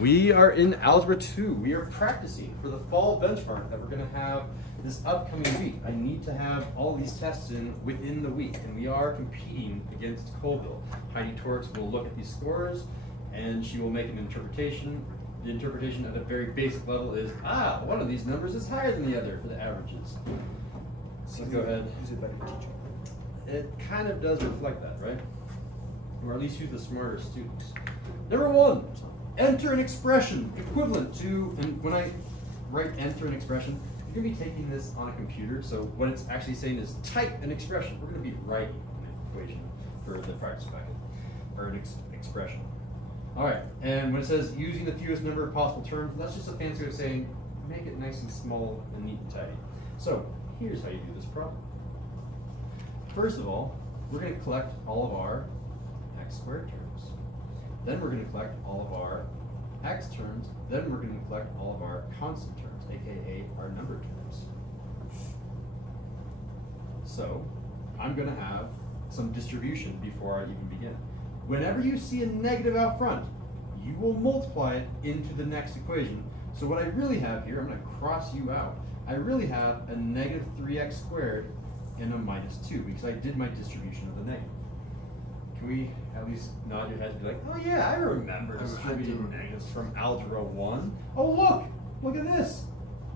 We are in Algebra 2. We are practicing for the fall benchmark that we're going to have this upcoming week. I need to have all these tests in within the week, and we are competing against Colville. Heidi Torx will look at these scores, and she will make an interpretation. The interpretation at a very basic level is, one of these numbers is higher than the other for the averages. So go ahead. Who's a better teacher? It kind of does reflect that, right? Or at least use the smarter students. Number 1. Enter an expression equivalent to, and when I write enter an expression, you're going to be taking this on a computer, so what it's actually saying is type an expression. We're going to be writing an equation for the practice packet, or an expression. All right, and when it says using the fewest number of possible terms, that's just a fancy way of saying make it nice and small and neat and tidy. So here's how you do this problem. First of all, we're going to collect all of our x squared terms. Then we're going to collect all of our x terms. Then we're going to collect all of our constant terms, aka our number terms. So I'm going to have some distribution before I even begin. Whenever you see a negative out front, you will multiply it into the next equation. So what I really have here, I'm going to cross you out. I really have a negative 3x squared and a minus 2 because I did my distribution of the negative. Can we at least nod your heads and be like, oh yeah, I remember distributing negatives from Algebra 1. Oh look at this.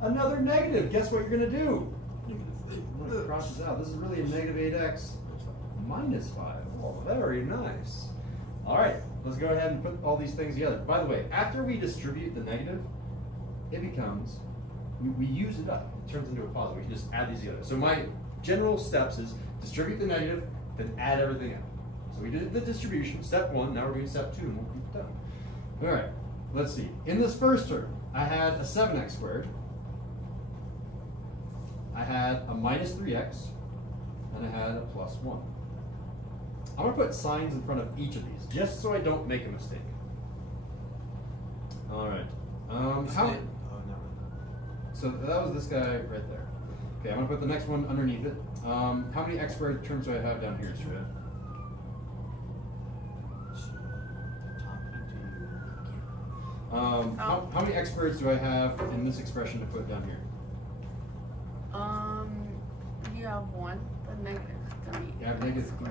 Another negative. Guess what you're going to do? I'm going to cross this out. This is really a negative 8x minus 5. Oh, very nice. All right, let's go ahead and put all these things together. By the way, after we distribute the negative, it becomes, we use it up. It turns into a positive. We can just add these together. So my general steps is distribute the negative, then add everything up. So we did the distribution, step 1, now we're doing step 2, and we'll be done. All right, let's see. In this first term, I had a 7x squared, I had a minus 3x, and I had a plus 1. I'm going to put signs in front of each of these, just so I don't make a mistake. All right. So that was this guy right there. Okay, I'm going to put the next one underneath it. How many x squared terms do I have down here, Shreya? How many x squareds do I have in this expression to put down here? You have 1, but negative 3. I have negative 3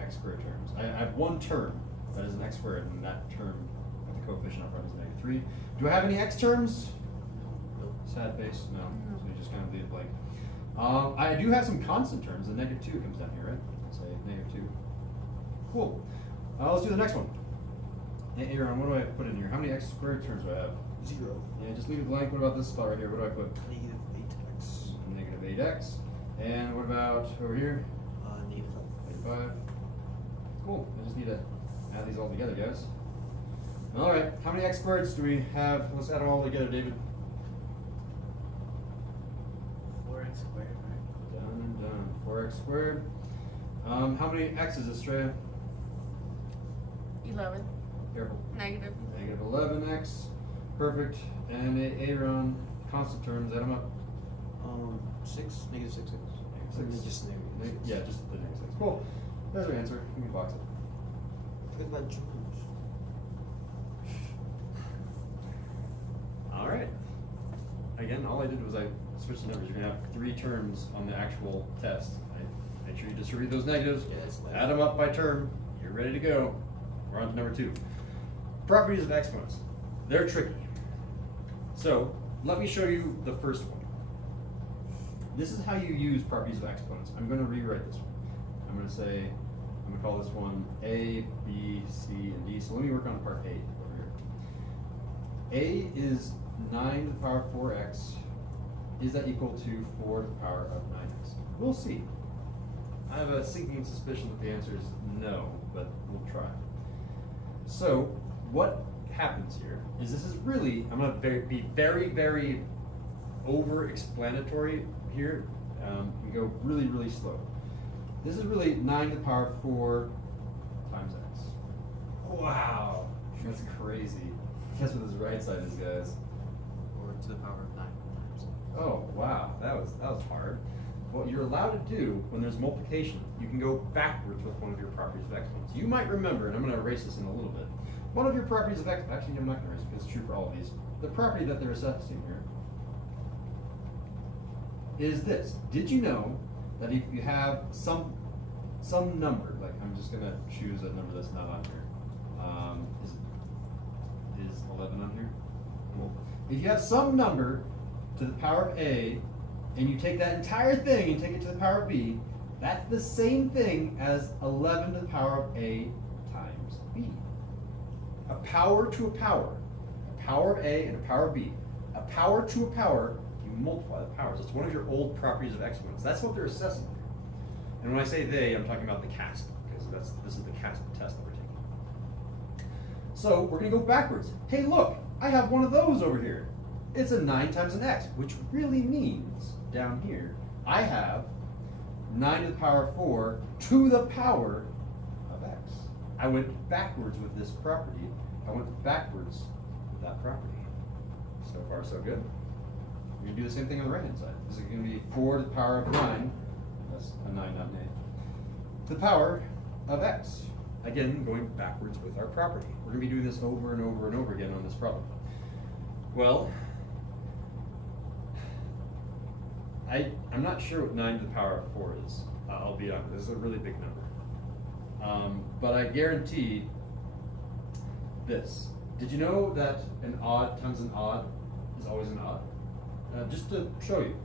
x squared terms. I have one term that is an x squared, and that term with the coefficient up front is negative 3. Do I have any x terms? No. Sad face? No. So you just kind of leave it blank. I do have some constant terms. The negative 2 comes down here, right? Let's say negative 2. Cool. Let's do the next one. Hey, Aaron, what do I put in here? How many x squared terms do I have? 0. Yeah, just leave it blank. What about this spot right here? What do I put? Negative 8x. Negative 8x. And what about over here? Negative 5. Cool. I just need to add these all together, guys. All right. How many x squareds do we have? Let's add them all together, David. 4x squared, right? Done. 4x squared. How many x's is Estrella? 11. Careful. Negative. Negative 11x. Perfect. And Aaron, constant terms, add them up. 6, negative 6x. Negative 6. Just negative 6. Yeah, just the negative 6. Cool. There's our answer. You can box it. Forget about joules. All right. Again, all I did was I switched the numbers. You're going to have 3 terms on the actual test. Make sure you distribute those negatives, add them up by term. You're ready to go. We're on to number 2. Properties of exponents. They're tricky. So let me show you the first one. This is how you use properties of exponents. I'm going to rewrite this one. I'm going to call this one A, B, C, and D. So let me work on part A over here. A is 9 to the power of 4x. Is that equal to 4 to the power of 9x? We'll see. I have a sinking suspicion that the answer is no, but we'll try. So what happens here is this is really, I'm going to be very, very over-explanatory here and go really, really slow. This is really 9 to the power of 4 times x. Wow, that's crazy. Guess what this right side is, guys? 4 to the power of 9 times. Oh, wow, that was hard. What you're allowed to do when there's multiplication, you can go backwards with one of your properties of exponents. You might remember, and I'm going to erase this in a little bit, one of your properties of x, actually I'm not going to erase it because it's true for all of these. The property that they're assessing here is this. Did you know that if you have some number, like I'm just going to choose a number that's not on here. Is 11 on here? Cool. If you have some number to the power of a, and you take that entire thing and take it to the power of b, that's the same thing as 11 to the power of a times b. A power to a power of a and a power of b. A power to a power, you multiply the powers. It's one of your old properties of exponents. That's what they're assessing here. And when I say they, I'm talking about the CASP, because this is the CASP test that we're taking. So we're going to go backwards. Hey, look, I have one of those over here. It's a 9 times an x, which really means down here, I have 9 to the power of 4 to the power of x. I went backwards with this property. I went backwards with that property. So far, so good. We're going to do the same thing on the right-hand side. This is going to be 4 to the power of 9. That's a 9, not an 8. To the power of x. Again, going backwards with our property. We're going to be doing this over and over and over again on this problem. Well, I'm not sure what 9 to the power of 4 is. I'll be honest, this is a really big number. But I guarantee this. Did you know that an odd times an odd is always an odd? Just to show you,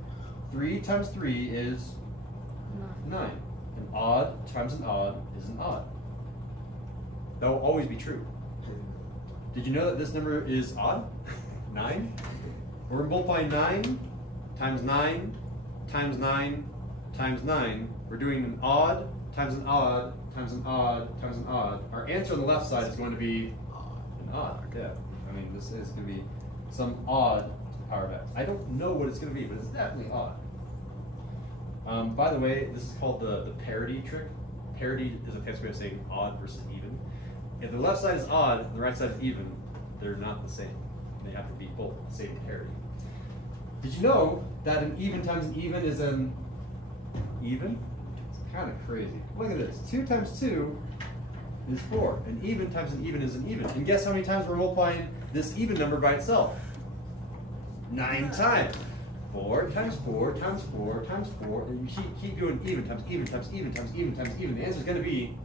3 times 3 is 9. An odd times an odd is an odd. That will always be true. Did you know that this number is odd? 9? We're multiplying 9 times 9 times 9 times 9. We're doing an odd times an odd times an odd times an odd. Our answer on the left side is going to be an odd. Yeah. I mean, this is going to be some odd to the power of x. I don't know what it's going to be, but it's definitely odd. By the way, this is called the parity trick. Parity is a fancy way of saying odd versus even. If the left side is odd and the right side is even, they're not the same. They have to be both the same parity. Did you know that an even times an even is an even? It's kind of crazy. Look at this. 2 times 2 is 4. An even times an even is an even. And guess how many times we're multiplying this even number by itself? 9 times. 4 times 4 times 4 times 4. And you keep doing even times even times even times even times even. The answer is going to be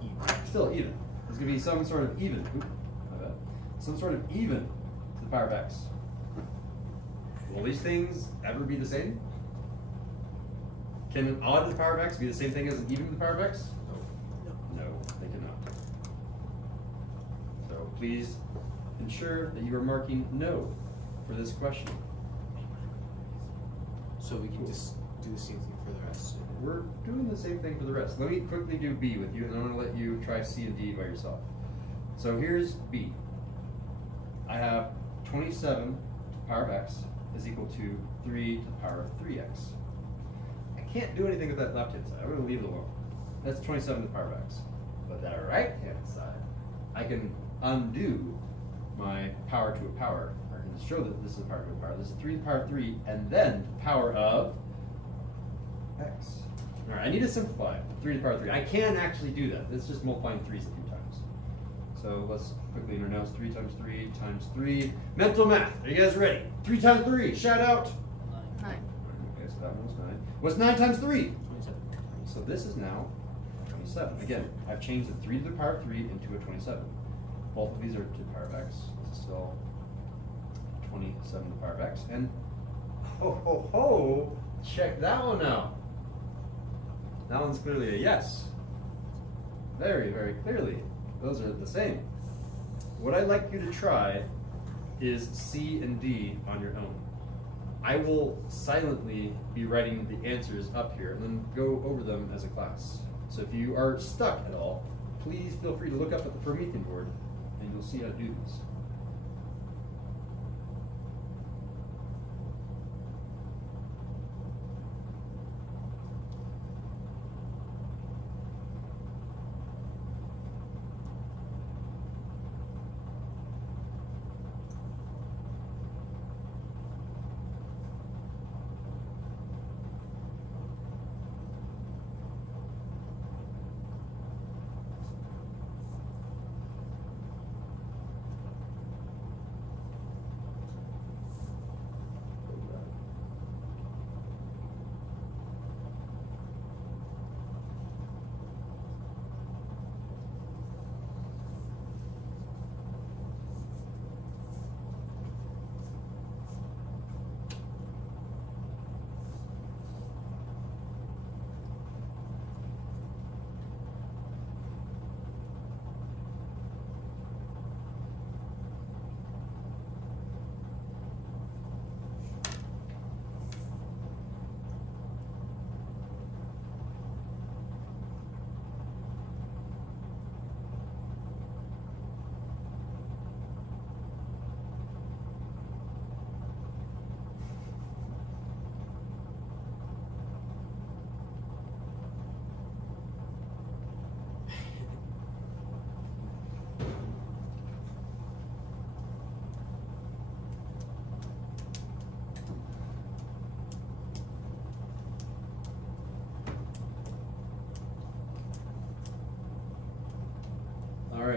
still even. There's going to be some sort of even. Some sort of even to the power of x. Will these things ever be the same? Can an odd to the power of x be the same thing as an even to the power of x? No, they cannot. So please ensure that you are marking no for this question. So we can just do the same thing for the rest. We're doing the same thing for the rest. Let me quickly do B with you, and I'm going to let you try C and D by yourself. So here's B. I have 27 to the power of x is equal to 3 to the power of 3x. I can't do anything with that left-hand side. I'm going to leave it alone. That's 27 to the power of x. But that right-hand side, I can undo my power to a power. I can show that this is a power to a power. This is 3 to the power of 3, and then the power of x. All right, I need to simplify 3 to the power of 3. I can actually do that. It's just multiplying 3's a few times. So let's quickly pronounce 3 times 3 times 3. Mental math. Are you guys ready? 3 times 3. Shout out. 9. Okay, so that one was 9. What's 9 times 3? 27. So this is now 27. Again, I've changed the 3 to the power of 3 into a 27. Both of these are to the power of x. This is still 27 to the power of x. And ho ho ho, check that one out. That one's clearly a yes. Very, very clearly. Those are the same. What I'd like you to try is C and D on your own. I will silently be writing the answers up here and then go over them as a class. So if you are stuck at all, please feel free to look up at the Promethean board and you'll see how to do this.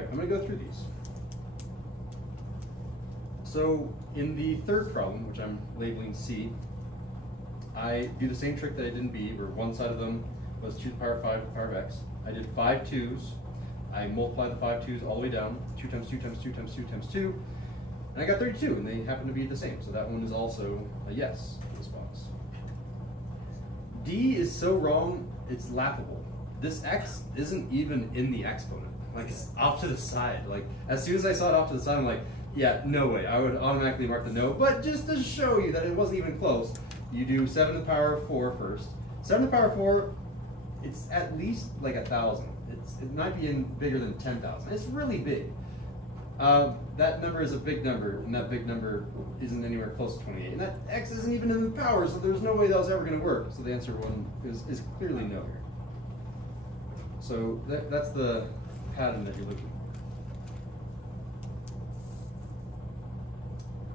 right, I'm going to go through these. So in the third problem, which I'm labeling C, I do the same trick that I did in B, where one side of them was 2 to the power of 5 to the power of x. I did 5 2's. I multiplied the 5 2's all the way down, 2 times 2 times 2 times 2 times 2, and I got 32, and they happen to be the same. So that one is also a yes response. D is so wrong, it's laughable. This x isn't even in the exponent. Like, it's off to the side. Like, as soon as I saw it off to the side, I'm like, yeah, no way. I would automatically mark the no. But just to show you that it wasn't even close, you do 7 to the power of 4 first. 7 to the power of 4, it's at least like 1,000. It might be bigger than 10,000. It's really big. That number is a big number, and that big number isn't anywhere close to 28. And that x isn't even in the power, so there's no way that was ever going to work. So the answer one is clearly no here. So that's the pattern that you're looking for.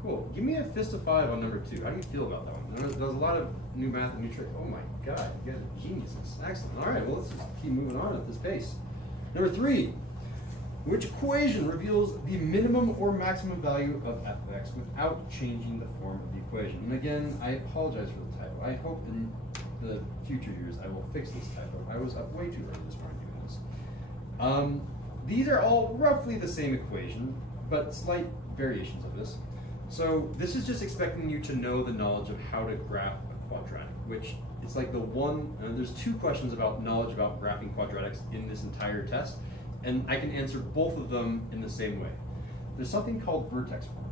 Cool. Give me a fist of 5 on number 2. How do you feel about that one? There's a lot of new math and new tricks. Oh my god, you guys are geniuses. Excellent. All right, well, let's just keep moving on at this pace. Number 3. Which equation reveals the minimum or maximum value of f of x without changing the form of the equation? And again, I apologize for the typo. I hope in the future years I will fix this typo. I was up way too early this morning doing this. These are all roughly the same equation, but slight variations of this. So this is just expecting you to know the knowledge of how to graph a quadratic, which it's like the one, there's 2 questions about knowledge about graphing quadratics in this entire test, and I can answer both of them in the same way. There's something called vertex form.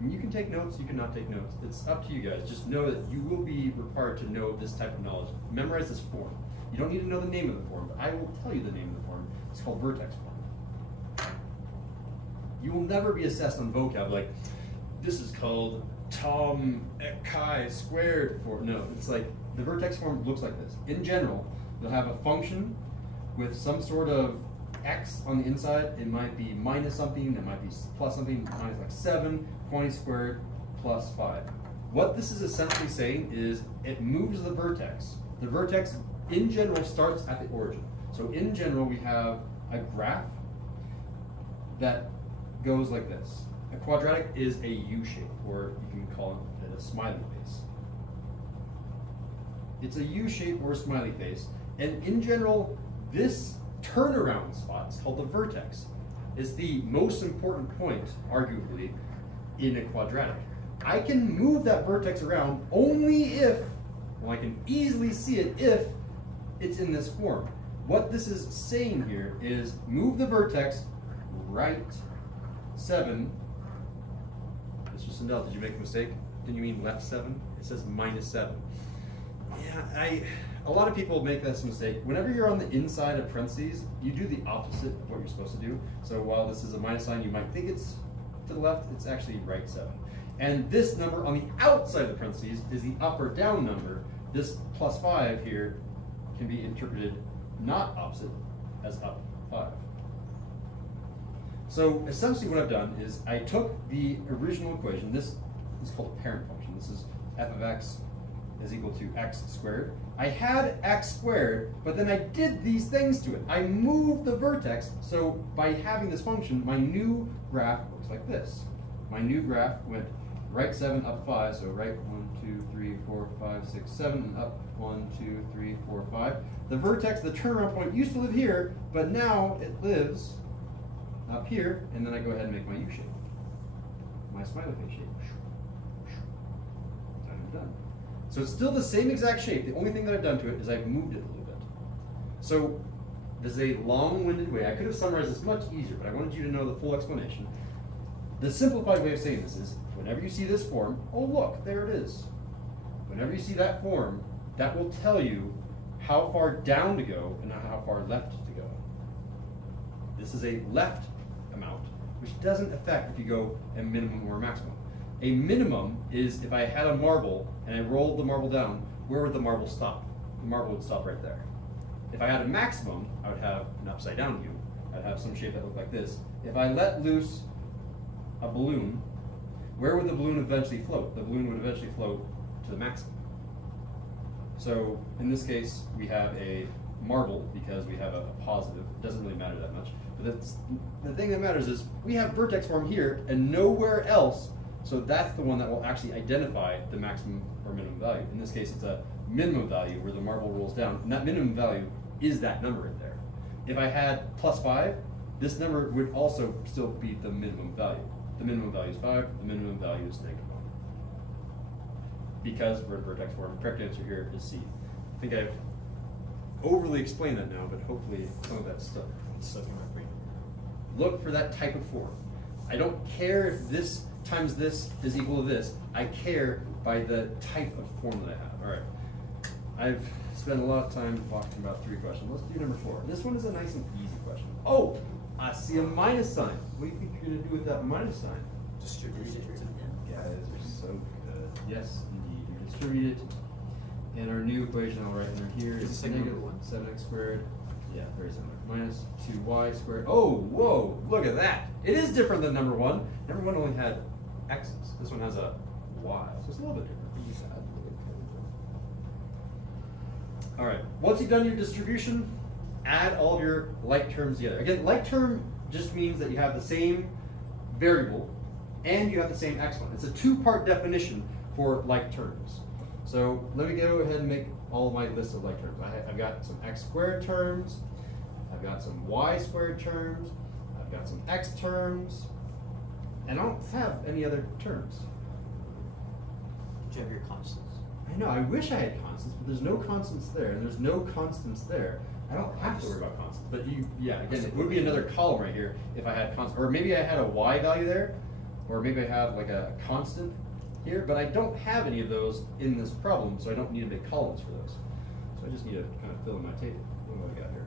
And you can take notes, you cannot take notes. It's up to you guys. Just know that you will be required to know this type of knowledge. Memorize this form. You don't need to know the name of the form, but I will tell you the name of the form. It's called vertex form. You will never be assessed on vocab like, this is called Tom chi squared form. No, it's like, the vertex form looks like this. In general, you'll have a function with some sort of x on the inside. It might be minus something, it might be plus something, minus like 7, quantity squared, plus 5. What this is essentially saying is it moves the vertex. The vertex, in general, starts at the origin. So in general, we have a graph that goes like this. A quadratic is a U-shape, or you can call it a smiley face. It's a U-shape or a smiley face, and in general, this turnaround spot is called the vertex. It's the most important point, arguably, in a quadratic. I can move that vertex around only if, well, I can easily see it if it's in this form. What this is saying here is move the vertex right 7. Mr. Sindel, did you make a mistake? Didn't you mean left 7? It says minus 7. Yeah, a lot of people make this mistake. Whenever you're on the inside of parentheses, you do the opposite of what you're supposed to do. So while this is a minus sign, you might think it's to the left, it's actually right 7. And this number on the outside of the parentheses is the up or down number. This plus 5 here can be interpreted not opposite as up 5. So essentially what I've done is I took the original equation. This is called a parent function. This is f of x is equal to x squared. I had x squared, but then I did these things to it. I moved the vertex, so by having this function, my new graph looks like this. My new graph went right 7, up 5, so right 1, 2, 3, 4, 5, 6, 7, and up 1, 2, 3, 4, 5. The vertex, the turnaround point, used to live here, but now it lives up here, and then I go ahead and make my U shape, my smiley face shape. I'm done. So it's still the same exact shape. The only thing that I've done to it is I've moved it a little bit. So this is a long-winded way. I could have summarized this much easier, but I wanted you to know the full explanation. The simplified way of saying this is, whenever you see this form, oh look, there it is. Whenever you see that form, that will tell you how far down to go and not how far left to go. This is a left amount, which doesn't affect if you go a minimum or a maximum. A minimum is if I had a marble and I rolled the marble down, where would the marble stop? The marble would stop right there. If I had a maximum, I would have an upside down view. I'd have some shape that looked like this. If I let loose a balloon, where would the balloon eventually float? The balloon would eventually float to the maximum. So in this case, we have a marble because we have a positive. It doesn't really matter that much. But that's, the thing that matters is we have vertex form here and nowhere else, so that's the one that will actually identify the maximum or minimum value. In this case, it's a minimum value where the marble rolls down, and that minimum value is that number right there. If I had +5, this number would also still be the minimum value. The minimum value is 5, the minimum value is -1. Because we're in vertex form, correct answer here is C. I think I've overly explained that now, but hopefully some of that's stuck. It's stuck in my brain. Look for that type of form. I don't care if this times this is equal to this. I care by the type of form that I have. All right. I've spent a lot of time talking about 3 questions. Let's do number 4. This one is a nice and easy question. Oh, I see a minus sign. What do you think you're going to do with that minus sign? Distribute it. Guys are so good. Yes, indeed. You distribute it. And our new equation I'll write in here is like negative number 1. 7x squared. Yeah, very similar. Minus 2y squared. Oh, whoa, look at that. It is different than number 1. Number 1 only had x's. This one has a y, so it's a little bit different. All right, once you've done your distribution, add all of your like terms together. Again, like term just means that you have the same variable and you have the same exponent. It's a 2-part definition for like terms. So let me go ahead and make all my list of like terms. I've got some x squared terms, I've got some y squared terms, I've got some x terms, and I don't have any other terms. Do you have your constants? I know, I wish I had constants, but there's no constants there, and there's no constants there. I don't have to worry about constants, but yeah, again, it would be another column right here if I had constants. Or maybe I had a y value there, or maybe I have like a constant here, but I don't have any of those in this problem, so I don't need to make columns for those. So I just need to kind of fill in my table. What do I got here?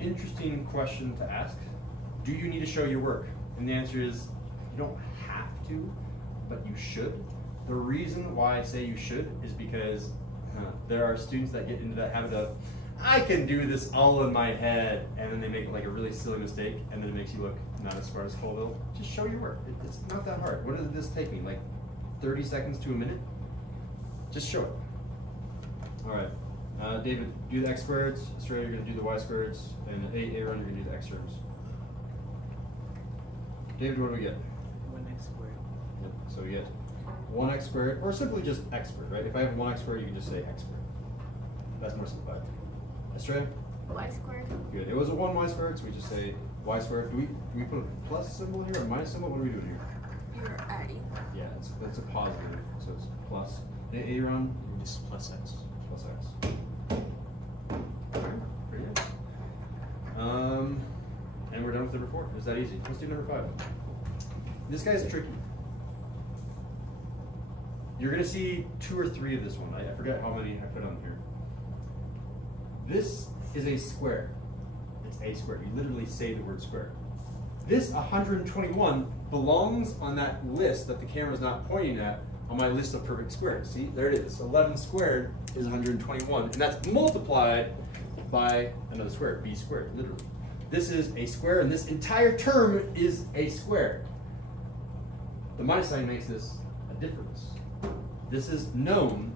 Interesting question to ask. Do you need to show your work? And the answer is, you don't have to, but you should. The reason why I say you should is because there are students that get into that habit of, I can do this all in my head, and then they make like a really silly mistake, and then it makes you look not as smart as Colville. Just show your work. It's not that hard. What did this take me? Like 30 seconds to a minute? Just show it. All right. David, do the x squareds. Australia, you're going to do the y squareds. And Aaron, you're going to do the x terms. David, what do we get? 1x squared. Yep. So we get 1x squared, or simply just x squared, right? If I have 1x squared, you can just say x squared. That's more simplified. Australia? Y squared. Good. It was a 1y squared, so we just say y squared. Do we put a plus symbol here, or a minus symbol? What are we doing here? You're adding. Yeah, it's a positive, so it's plus. Aaron? Just plus x. Plus x. Pretty good. And we're done with number 4. It was that easy. Let's do number 5. This guy's tricky. You're going to see 2 or 3 of this one. I forget how many I put on here. This is a square. It's a square. You literally say the word square. This 121 belongs on that list that the camera's not pointing at on my list of perfect squares. See, there it is. 11 squared is 121, and that's multiplied by another square, b squared, literally. This is a square, and this entire term is a square. The minus sign makes this a difference. This is known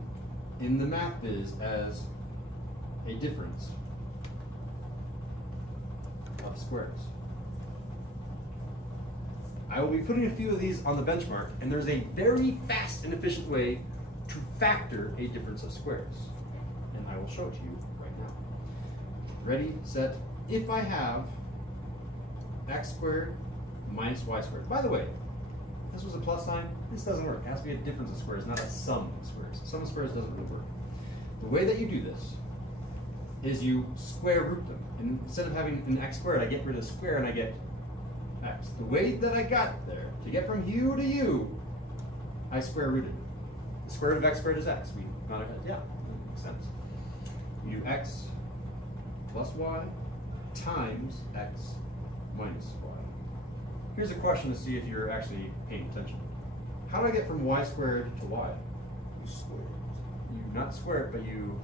in the math biz as a difference of squares. I will be putting a few of these on the benchmark, and there's a very fast and efficient way to factor a difference of squares. And I will show it to you right now. Ready, set. If I have x squared minus y squared. By the way, if this was a plus sign, this doesn't work. It has to be a difference of squares, not a sum of squares. Sum of squares doesn't really work. The way that you do this is you square root them. And instead of having an x squared, I get rid of square and I get x. The way that I got there, to get from u to u, I square rooted. The square root of x squared is x. We got it. Yeah, that makes sense. You do x plus y times x minus y. Here's a question to see if you're actually paying attention. How do I get from y squared to y? You square. not square it, but you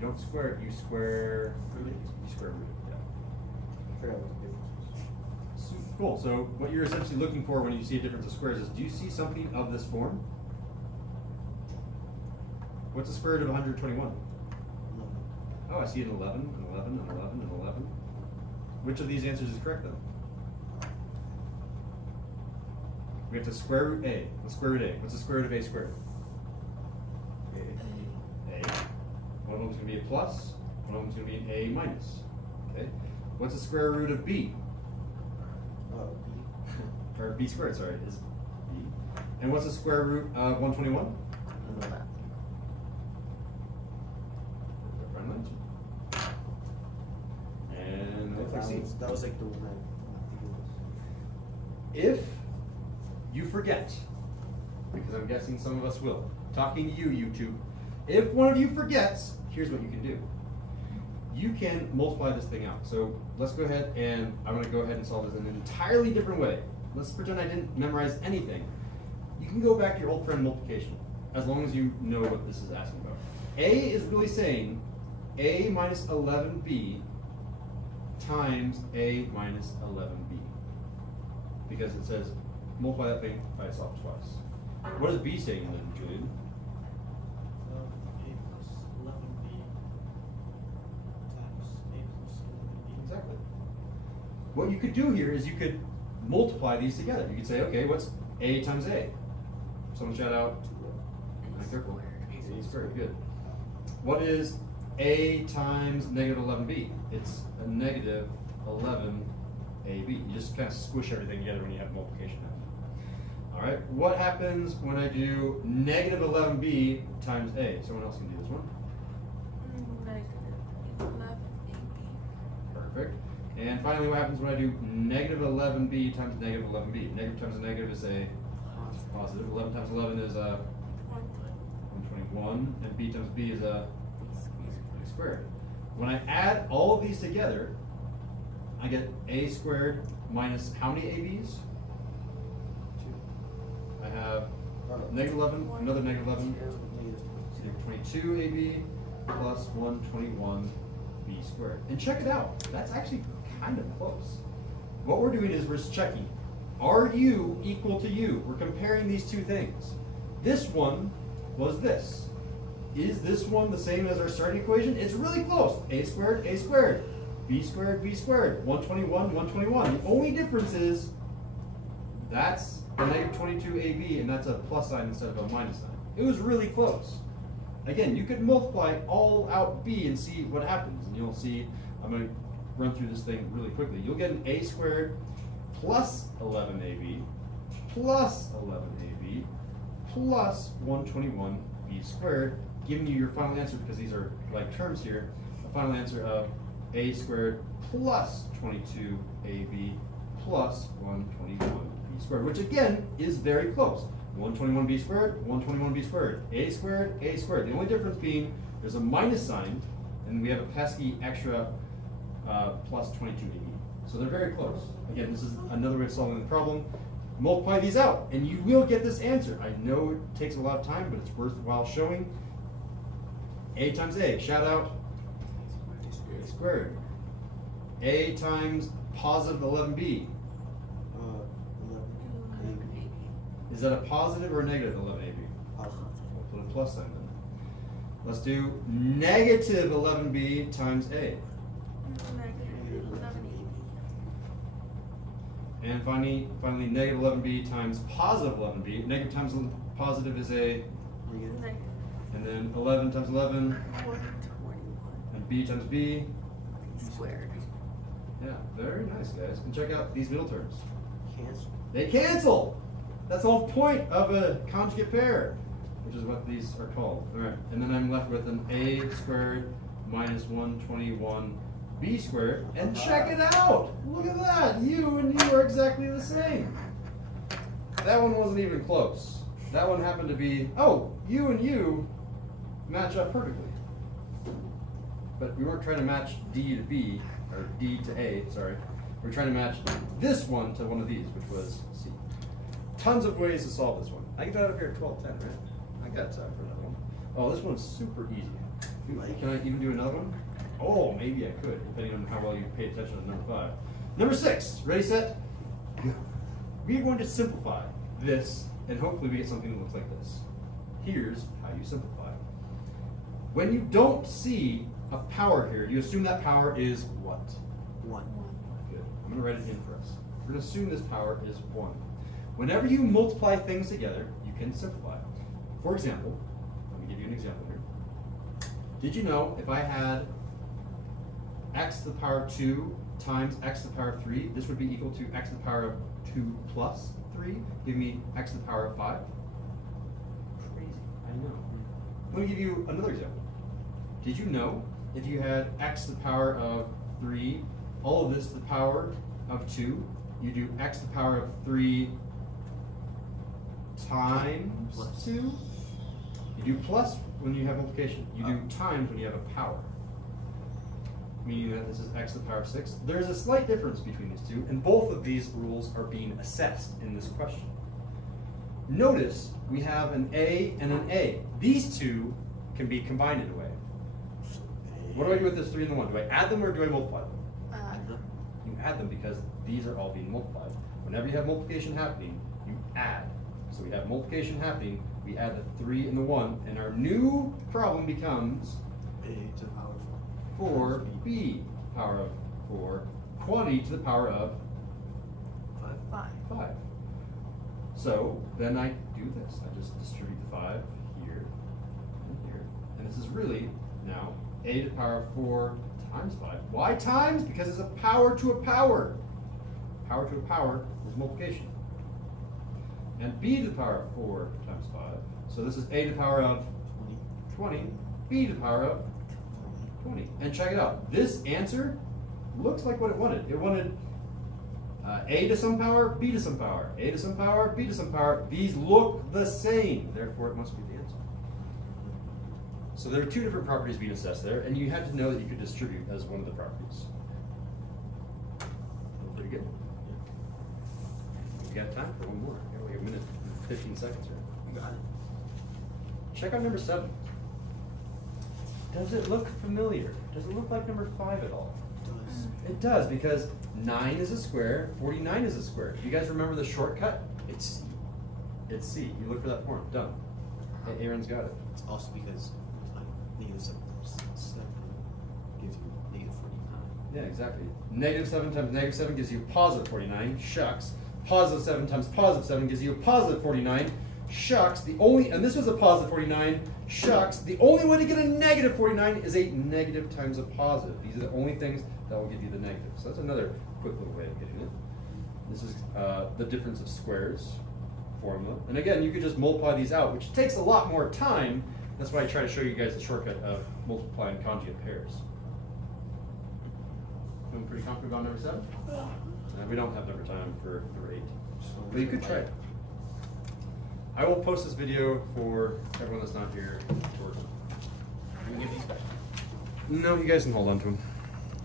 don't square it, you square root it. You square root it, yeah. I forgot what the difference was. Cool, so what you're essentially looking for when you see a difference of squares is, do you see something of this form? What's the square root of 121? Oh, I see an 11, an 11, an 11, an 11. Which of these answers is correct then? We have to square root A. Let's square root A. What's the square root of A squared? A. One of them is going to be a plus. One of them is going to be an A minus. Okay. What's the square root of B? B. Or B squared, sorry, is B. And what's the square root of 121? 11. And it looks like C. That was like the one I think it was. If you forget, because I'm guessing some of us will, talking to you, YouTube, if one of you forgets, here's what you can do. You can multiply this thing out. So let's go ahead and I'm going to go ahead and solve this in an entirely different way. Let's pretend I didn't memorize anything. You can go back to your old friend multiplication, as long as you know what this is asking about. A is really saying A minus 11B times A minus 11B. Because it says multiply that thing by itself twice. What is B saying then, Julian? A plus 11B times A plus 11B. Exactly. What you could do here is you could multiply these together. You could say, okay, what's A times A? Someone shout out. A Careful. squared. A squared, good. What is A times negative 11B? It's a negative 11AB. You just kind of squish everything together when you have multiplication happen. All right, what happens when I do negative 11B times A? Someone else can do this one. Negative 11AB. Perfect. And finally, what happens when I do negative 11B times negative 11B? Negative times a negative is a positive. 11 times 11 is a 121, and B times B is a B squared. When I add all of these together, I get A squared minus how many ABs? 2. I have negative 11, another negative 11, negative 22 AB plus 121 B squared. And check it out, that's actually kind of close. What we're doing is we're just checking, are you equal to you? We're comparing these two things. This one was this. Is this one the same as our starting equation? It's really close. A squared, B squared, B squared. 121, 121. The only difference is that's a negative 22AB and that's a plus sign instead of a minus sign. It was really close. Again, you could multiply all out B and see what happens. And you'll see, I'm going to run through this thing really quickly. You'll get an A squared plus 11AB plus 11AB plus 121B squared, giving you your final answer, because these are like terms here, a final answer of A squared plus 22AB plus 121B squared, which again is very close. 121B squared, 121B squared, A squared, A squared. The only difference being there's a minus sign, and we have a pesky extra plus 22AB. So they're very close. Again, this is another way of solving the problem. Multiply these out, and you will get this answer. I know it takes a lot of time, but it's worthwhile showing. A times A, shout out. A squared. A times positive 11B. 11AB. Is that a positive or a negative 11AB? Positive. We'll put a plus sign then. Let's do negative 11B times A. Negative 11AB. And finally, negative 11B times positive 11B. Negative times positive is a, Negative and then 11 times 11, 121. and B times B. Squared. Yeah, very nice, guys. And check out these middle terms. Cancel. They cancel! That's the whole point of a conjugate pair, which is what these are called. All right, and then I'm left with an A squared minus 121B squared. And check it out! Look at that! You and you are exactly the same. That one wasn't even close. That one happened to be, oh, you and you match up perfectly. But we weren't trying to match D to B, or D to A, sorry. We're trying to match this one to one of these, which was C. Tons of ways to solve this one. I can do it up here at 12:10, right? I got time for another one. Oh, this one's super easy. Can I even do another one? Oh, maybe I could, depending on how well you pay attention to number 5. Number 6. Ready, set, go. We are going to simplify this, and hopefully we get something that looks like this. Here's how you simplify. When you don't see a power here, you assume that power is what? 1. Good. I'm going to write it in for us. We're going to assume this power is 1. Whenever you multiply things together, you can simplify. For example, let me give you an example here. Did you know if I had x to the power of 2 times x to the power of 3, this would be equal to x to the power of 2 plus 3, giving me x to the power of 5? Crazy, I know. Let me give you another example. Did you know if you had x to the power of 3, all of this to the power of 2, you do x to the power of 3 times Plus. 2? You do plus when you have multiplication. You do times when you have a power. Meaning that this is x to the power of 6. There's a slight difference between these two, and both of these rules are being assessed in this question. Notice we have an A and an A. These two can be combined in a way. What do I do with this 3 and the 1? Do I add them or do I multiply them? You add them because these are all being multiplied. Whenever you have multiplication happening, you add. So we have multiplication happening, we add the 3 and the 1, and our new problem becomes A to the power of 4b power of 4, quantity to the power of 5. 5. So then I do this. I just distribute the 5 here and here. And this is really now a to the power of 4 times 5. Why times? Because it's a power to a power. Power to a power is multiplication. And b to the power of 4 times 5. So this is a to the power of 20, b to the power of 20. And check it out. This answer looks like what it wanted. It wanted a to some power, b to some power, a to some power, b to some power. These look the same. Therefore, it must be the answer. So there are two different properties being assessed there, and you had to know that you could distribute as one of the properties. Pretty good. We got time for one more. We got like a minute and 15 seconds here. You got it. Check out number 7. Does it look familiar? Does it look like number 5 at all? It does, because 9 is a square, 49 is a square. Do you guys remember the shortcut? It's C. It's C. You look for that form. Done. Aaron's got it. It's also because negative 7 times 7 gives you negative 49. Yeah, exactly. Negative 7 times negative 7 gives you positive 49. Shucks. Positive 7 times positive 7 gives you a positive 49. Shucks. And this was a positive 49. Shucks. The only way to get a negative 49 is a negative times a positive. These are the only things that will give you the negative. So that's another quick little way of getting it. This is the difference of squares formula. And again, you could just multiply these out, which takes a lot more time. That's why I try to show you guys the shortcut of multiplying conjugate pairs. Feeling pretty confident about number 7? We don't have number time for number 8. But you could try it. I will post this video for everyone that's not here to work on. You can give these back. No, you guys can hold on to them.